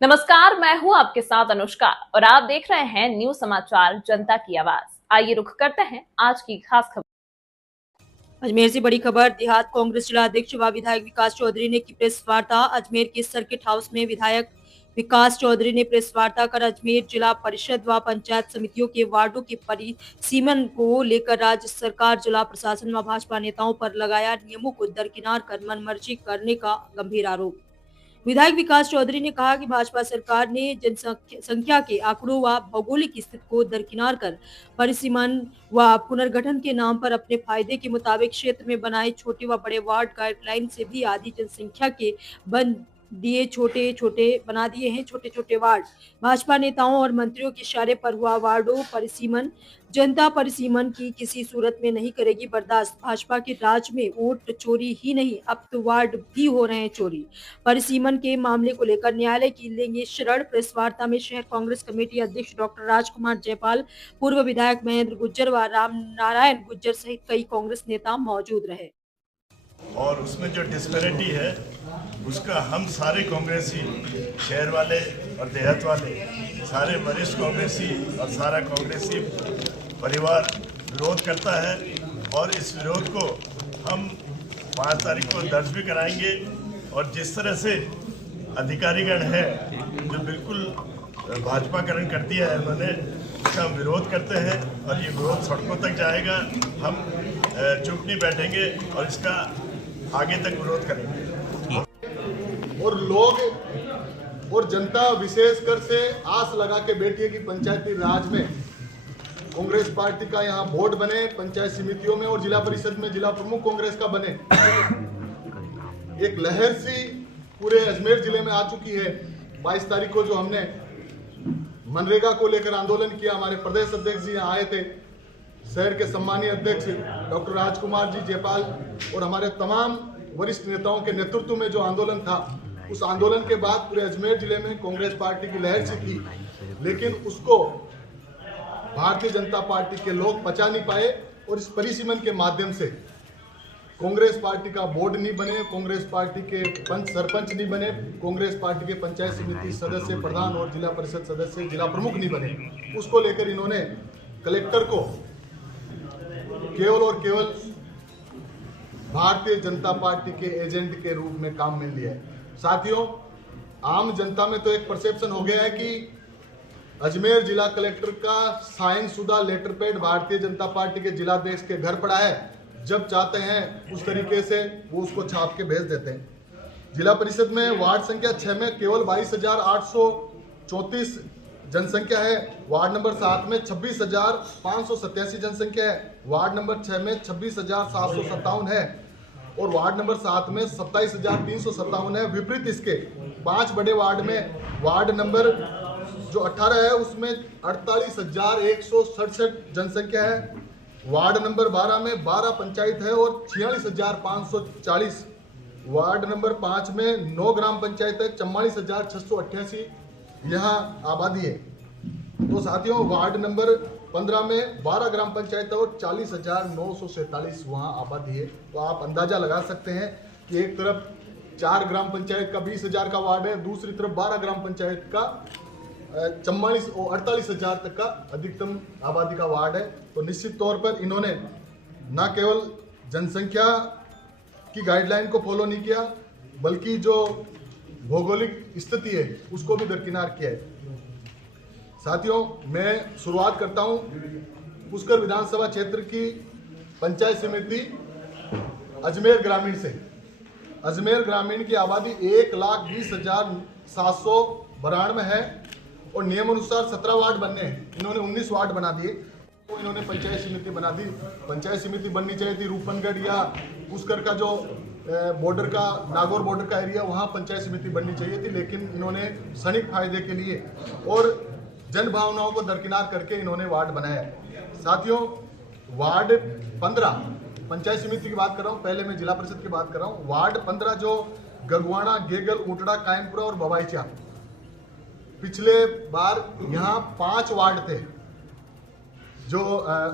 नमस्कार, मैं हूं आपके साथ अनुष्का और आप देख रहे हैं न्यूज समाचार जनता की आवाज। आइए रुख करते हैं आज की खास खबर। अजमेर से बड़ी खबर। देहात कांग्रेस जिला अध्यक्ष व विधायक विकास चौधरी ने की प्रेस वार्ता। अजमेर के सर्किट हाउस में विधायक विकास चौधरी ने प्रेस वार्ता कर अजमेर जिला परिषद व पंचायत समितियों के वार्डों के परिसीमन को लेकर राज्य सरकार, जिला प्रशासन व भाजपा नेताओं पर लगाया नियमों को दरकिनार कर मनमर्जी करने का गंभीर आरोप। विधायक विकास चौधरी ने कहा कि भाजपा सरकार ने जनसंख्या के आंकड़ों व भौगोलिक स्थिति को दरकिनार कर परिसीमन व पुनर्गठन के नाम पर अपने फायदे के मुताबिक क्षेत्र में बनाए छोटे व बड़े वार्ड गाइडलाइन से भी आधी जनसंख्या के बन दिए बना दिए हैं छोटे छोटे वार्ड। भाजपा नेताओं और मंत्रियों के इशारे पर हुआ वार्डों परिसीमन। जनता परिसीमन की किसी सूरत में नहीं करेगी बर्दाश्त। भाजपा के राज में वोट चोरी ही नहीं, अब तो वार्ड भी हो रहे हैं चोरी। परिसीमन के मामले को लेकर न्यायालय की लेंगे शरण। प्रेस वार्ता में शहर कांग्रेस कमेटी अध्यक्ष डॉक्टर राजकुमार जयपाल, पूर्व विधायक महेंद्र गुज्जर व राम नारायण गुज्जर सहित कई कांग्रेस नेता मौजूद रहे। और उसमें जो डिस्पैरिटी है उसका हम सारे कांग्रेसी, शहर वाले और देहात वाले, सारे वरिष्ठ कांग्रेसी और सारा कांग्रेसी परिवार विरोध करता है। और इस विरोध को हम 5 तारीख को दर्ज भी कराएंगे। और जिस तरह से अधिकारीगण है जो बिल्कुल भाजपाकरण कर दिया है उन्होंने, इसका हम विरोध करते हैं और ये विरोध सड़कों तक जाएगा। हम चुप नहीं बैठेंगे और इसका आगे तक विरोध करेंगे। और लोग और जनता विशेषकर से आस लगा के बैठी है कि पंचायती राज में कांग्रेस पार्टी का यहाँ बोर्ड बने, पंचायत समितियों में और जिला परिषद में जिला प्रमुख कांग्रेस का बने। एक लहर सी पूरे अजमेर जिले में आ चुकी है। 22 तारीख को जो हमने मनरेगा को लेकर आंदोलन किया, हमारे प्रदेश अध्यक्ष जी यहाँ आए थे, शहर के सम्मानीय अध्यक्ष डॉक्टर राजकुमार जी जयपाल और हमारे तमाम वरिष्ठ नेताओं के नेतृत्व में जो आंदोलन था, उस आंदोलन के बाद पूरे अजमेर जिले में कांग्रेस पार्टी की लहर सी थी। लेकिन उसको भारतीय जनता पार्टी के लोग पचा नहीं पाए और इस परिसीमन के माध्यम से कांग्रेस पार्टी का बोर्ड नहीं बने, कांग्रेस पार्टी के पंच सरपंच नहीं बने, कांग्रेस पार्टी के पंचायत समिति सदस्य, प्रधान और जिला परिषद सदस्य, जिला प्रमुख नहीं बने। उसको लेकर इन्होंने कलेक्टर को केवल और केवल भारतीय जनता पार्टी के एजेंट के रूप में काम में लिया है। साथियों, आम जनता में तो एक परसेप्शन हो गया है कि अजमेर जिला कलेक्टर का साइन शुदा letter pad Bharatiya Janata party के जिलाध्यक्ष के घर पड़ा है। जब चाहते हैं उस तरीके से वो उसको छाप के भेज देते हैं। जिला परिषद में वार्ड संख्या 6 में केवल 22,834 जनसंख्या है। वार्ड नंबर 7 में 26,587 जनसंख्या है। वार्ड नंबर 6 में 26,757 है और वार्ड नंबर 7 में 27,357 है। विपरीत इसके 5 बड़े वार्ड में वार्ड नंबर जो 18 है उसमें 48,167 जनसंख्या है। वार्ड नंबर 12 में 12 पंचायत है और 46,540। वार्ड नंबर 5 में 9 ग्राम पंचायत है, 44,688 यहाँ आबादी है। तो साथियों, वार्ड नंबर 15 में 12 ग्राम पंचायत है और 40,947 वहाँ आबादी है। तो आप अंदाजा लगा सकते हैं कि एक तरफ 4 ग्राम पंचायत का 20,000 का वार्ड है, दूसरी तरफ 12 ग्राम पंचायत का 48,000 तक का अधिकतम आबादी का वार्ड है। तो निश्चित तौर पर इन्होंने न केवल जनसंख्या की गाइडलाइन को फॉलो नहीं किया, बल्कि जो भौगोलिक स्थिति है उसको भी दरकिनार किया है। साथियों, मैं शुरुआत करता हूं पुष्कर विधानसभा क्षेत्र की पंचायत समिति अजमेर ग्रामीण से। अजमेर ग्रामीण की आबादी 1,20,792 है और नियम अनुसार 17 वार्ड बनने हैं। इन्होंने 19 वार्ड बना दिए। तो इन्होंने पंचायत समिति बना दी। पंचायत समिति बननी चाहिए थी रूपनगढ़ या पुष्कर का जो बॉर्डर का, नागौर बॉर्डर का एरिया, वहाँ पंचायत समिति बननी चाहिए थी। लेकिन इन्होंने क्षणिक फायदे के लिए और जन भावनाओं को दरकिनार करके इन्होंने वार्ड बनाया। साथियों, वार्ड 15 पंचायत समिति की बात कर रहा हूँ, पहले मैं जिला परिषद की बात कर रहा हूँ। वार्ड 15 जो गगवाना, गेगल, ऊंटड़ा, कायमपुरा और बवाईचा, पिछले बार यहाँ 5 वार्ड थे जो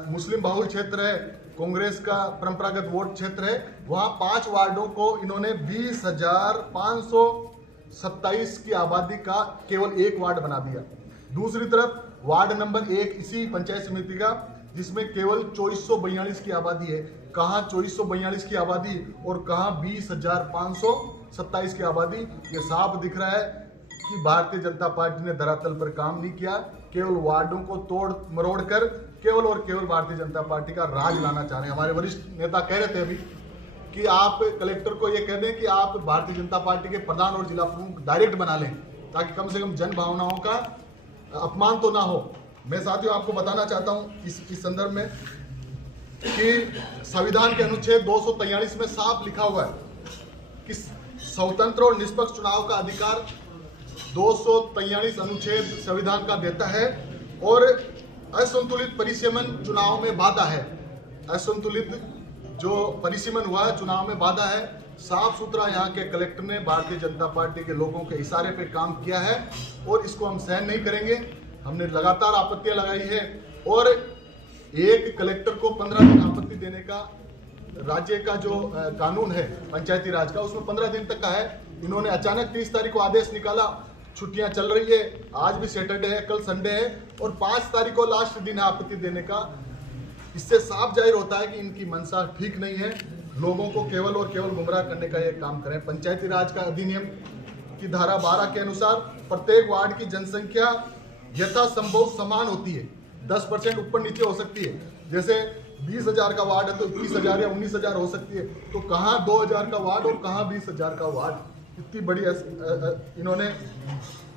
मुस्लिम बहुल क्षेत्र है, कांग्रेस का परंपरागत वोट क्षेत्र है। वहाँ 5 वार्डों को इन्होंने 20,500 27 की आबादी का केवल एक वार्ड बना दिया। दूसरी तरफ वार्ड नंबर 1 इसी पंचायत समिति का, जिसमें केवल 2442 की आबादी है। कहाँ 2442 की आबादी और कहाँ 20,527 की आबादी। ये साफ दिख रहा है कि भारतीय जनता पार्टी ने धरातल पर काम नहीं किया, केवल वार्डों को तोड़ मरोड़ कर केवल और केवल भारतीय जनता पार्टी का राज लाना चाह रहे हैं। हमारे वरिष्ठ नेता कह रहे थे अभी कि आप कलेक्टर को ये कह दें कि आप भारतीय जनता पार्टी के प्रधान और जिला प्रमुख डायरेक्ट बना लें, ताकि कम से कम जन भावनाओं का अपमान तो ना हो। मैं साथियों आपको बताना चाहता हूं इस संदर्भ में कि संविधान के अनुच्छेद 243 में साफ लिखा हुआ है कि स्वतंत्र और निष्पक्ष चुनाव का अधिकार 243 अनुच्छेद संविधान का देता है, और असंतुलित परिसीमन चुनाव में बाधा है। असंतुलित जो परिसीमन हुआ है चुनाव में बाधा है। साफ सुथरा यहाँ के कलेक्टर ने भारतीय जनता पार्टी के लोगों के इशारे पे काम किया है, और इसको हम सहन नहीं करेंगे। हमने लगातार आपत्तियां लगाई है, और एक कलेक्टर को 15 दिन आपत्ति देने का राज्य का जो कानून है पंचायती राज का, उसमें 15 दिन तक का है। इन्होंने अचानक 30 तारीख को आदेश निकाला, छुट्टियां चल रही है, आज भी सैटरडे है, कल संडे है, और 5 तारीख को लास्ट दिन है आपत्ति देने का। इससे साफ जाहिर होता है कि इनकी मंशा ठीक नहीं है, लोगों को केवल और केवल गुमराह करने का ये काम करें। पंचायती राज का अधिनियम की धारा 12 के अनुसार प्रत्येक वार्ड की जनसंख्या यथासंभव समान होती है, 10% ऊपर नीचे हो सकती है। जैसे 20,000 का वार्ड है तो 21,000 या 19,000 हो सकती है, तो कहाँ 2,000 का वार्ड और कहाँ 20,000 का वार्ड। इतनी बड़ी इन्होंने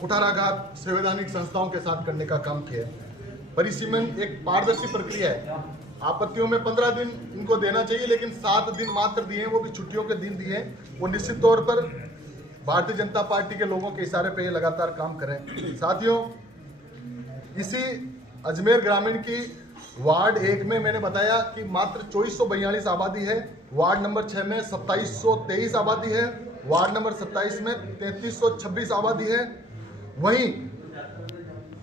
कुठाराघात संवैधानिक संस्थाओं के साथ करने का काम किया है। परिसीमन एक पारदर्शी प्रक्रिया है। आपत्तियों में 15 दिन इनको देना चाहिए, लेकिन 7 दिन मात्र दिए हैं, वो भी छुट्टियों के दिन दिए हैं। वो निश्चित तौर पर भारतीय जनता पार्टी के लोगों के इशारे पे ये लगातार काम करें। साथियों, इसी अजमेर ग्रामीण की वार्ड 1 में मैंने बताया कि मात्र 2442 आबादी है, वार्ड नंबर 6 में 2723 आबादी है, वार्ड नंबर 27 में 3326 आबादी है। वहीं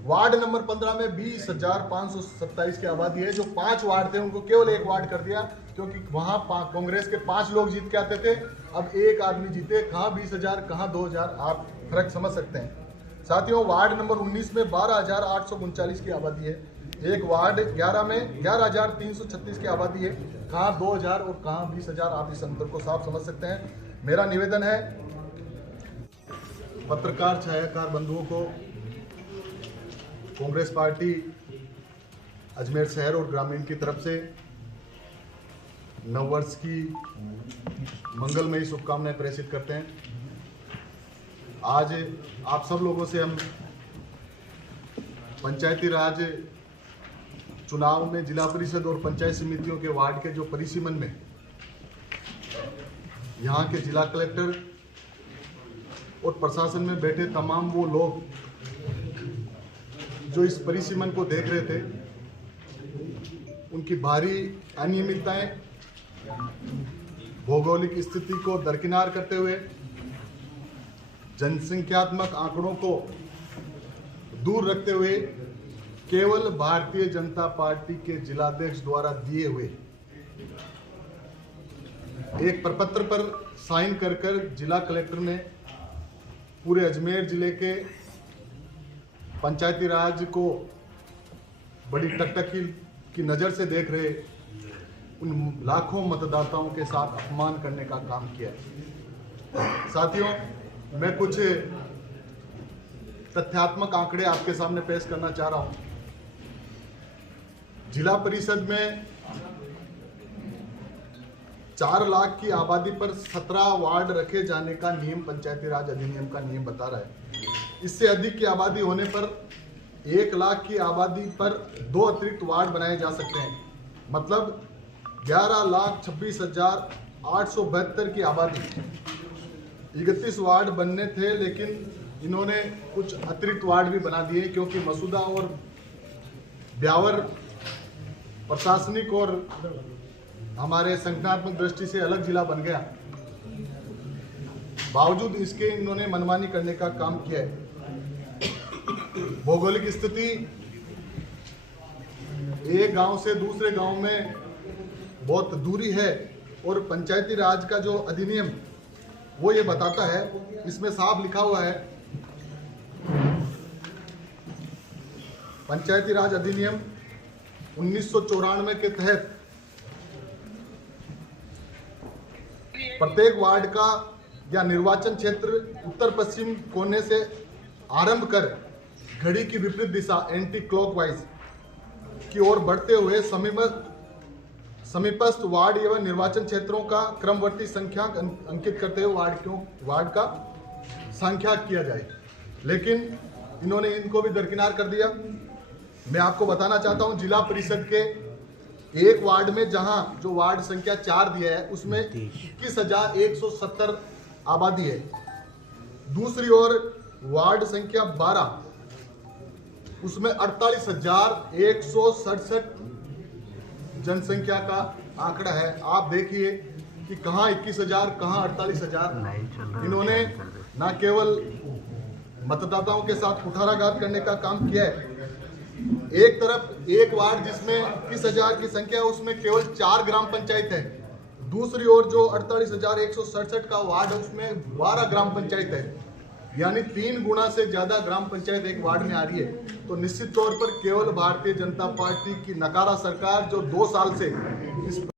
वार्ड नंबर 15 में 20,527 की आबादी है। जो 5 वार्ड थे उनको केवल 1 वार्ड कर दिया, क्योंकि वहां कांग्रेस के 5 लोग जीत के आते थे, अब 1 आदमी जीते। कहाँ 20,000 कहाँ 2,000, आप फर्क समझ सकते हैं। साथियों, वार्ड नंबर 19 में 12,839 की आबादी है। एक वार्ड 11 में 11,336 की आबादी है। कहाँ 2,000 और कहाँ 20,000, आप इस अंतर को साफ समझ सकते हैं। मेरा निवेदन है पत्रकार छायाकार बंधुओं को, कांग्रेस पार्टी अजमेर शहर और ग्रामीण की तरफ से नववर्ष की मंगलमयी शुभकामनाएं प्रेषित करते हैं। आज आप सब लोगों से हम पंचायती राज चुनाव में जिला परिषद और पंचायत समितियों के वार्ड के जो परिसीमन में यहाँ के जिला कलेक्टर और प्रशासन में बैठे तमाम वो लोग जो इस परिसीमन को देख रहे थे, उनकी भारी अनियमितताएं, भौगोलिक स्थिति को दरकिनार करते हुए जनसंख्यात्मक आंकड़ों को दूर रखते हुए केवल भारतीय जनता पार्टी के जिलाध्यक्ष द्वारा दिए हुए एक प्रपत्र पर साइन कर जिला कलेक्टर ने पूरे अजमेर जिले के पंचायती राज को बड़ी टकटकी की नज़र से देख रहे उन लाखों मतदाताओं के साथ अपमान करने का काम किया है। साथियों, मैं कुछ तथ्यात्मक आंकड़े आपके सामने पेश करना चाह रहा हूं। जिला परिषद में 4 लाख की आबादी पर 17 वार्ड रखे जाने का नियम पंचायती राज अधिनियम का नियम बता रहा है। इससे अधिक की आबादी होने पर 1 लाख की आबादी पर 2 अतिरिक्त वार्ड बनाए जा सकते हैं। मतलब 11,26,872 की आबादी, 31 वार्ड बनने थे, लेकिन इन्होंने कुछ अतिरिक्त वार्ड भी बना दिए, क्योंकि मसूदा और ब्यावर प्रशासनिक और हमारे संगठनात्मक दृष्टि से अलग जिला बन गया। बावजूद इसके इन्होंने मनमानी करने का काम किया है। भौगोलिक स्थिति, एक गांव से दूसरे गांव में बहुत दूरी है, और पंचायती राज का जो अधिनियम वो ये बताता है, इसमें साफ लिखा हुआ है पंचायती राज अधिनियम 1994 के तहत प्रत्येक वार्ड का या निर्वाचन क्षेत्र उत्तर पश्चिम कोने से आरंभ कर घड़ी की विपरीत दिशा एंटी क्लॉकवाइज की ओर बढ़ते हुए समीपस्थ वार्ड एवं निर्वाचन क्षेत्रों का क्रमवर्ती संख्या अंकित करते हुए वार्ड का संख्या किया जाए। लेकिन इन्होंने इनको भी दरकिनार कर दिया। मैं आपको बताना चाहता हूं, जिला परिषद के एक वार्ड में जहां जो वार्ड संख्या 4 दिया है उसमें 21,170 आबादी है। दूसरी ओर वार्ड संख्या 12 उसमें 48,167 जनसंख्या का आंकड़ा है। आप देखिए कि कहां 21,000 कहां 48,000। इन्होंने न केवल मतदाताओं के साथ कुठाराघात करने का काम किया है। एक तरफ एक वार्ड जिसमें 21,000 की संख्या है उसमें केवल 4 ग्राम पंचायत है, दूसरी ओर जो 48,167 का वार्ड है उसमें 12 ग्राम पंचायत है, यानी 3 गुना से ज्यादा ग्राम पंचायत एक वार्ड में आ रही है। तो निश्चित तौर पर केवल भारतीय जनता पार्टी की नकारा सरकार जो 2 साल से इस